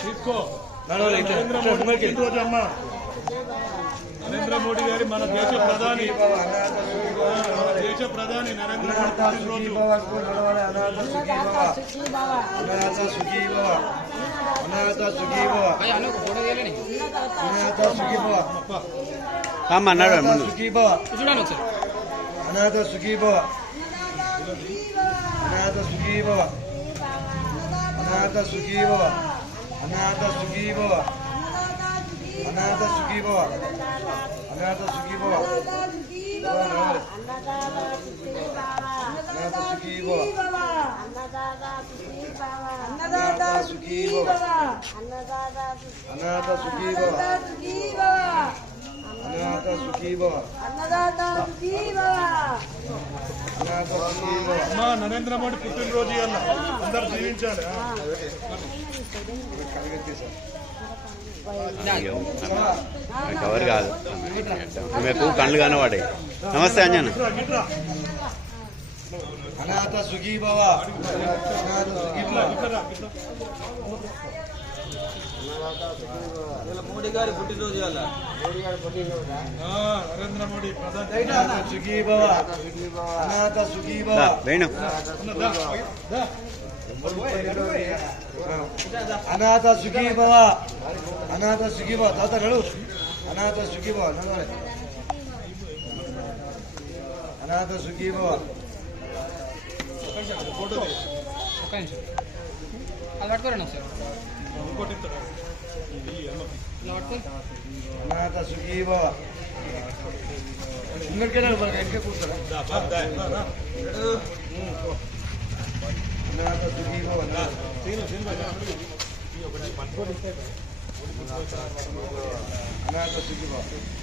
తీసుకో నరేంద్ర మోడీ గారి మన దేశ ప్రధాని నరేంద్ర మోడీ నరేంద్ర మోడీ పుట్టినరోజు అన్న అందరు జీవించాలి. కవర్ కాదు మీకు కళ్ళు కనబడాయి. నమస్తే అంజన. అనాథ సుఖీ భవ. మోడీ గారి పుట్టినరోజు నరేంద్ర మోడీ అనాథ సుఖీ భవ. అనాథ సుఖీ భవ. వేణు అనాథ సుఖీ భవ. అనాథ సుఖీ భవ. తాత నడు. అనాథ సుఖీ భవ. అనాథ సుఖీ భవ. అది పట్టుకోరండి సార్. అనాథ సుఖీ భవ. ఇంకొకైనా మనకి ఎక్కడ కూర్చోరా. అనాథ సుఖీ భవ. అనాథ సుఖీ భవ.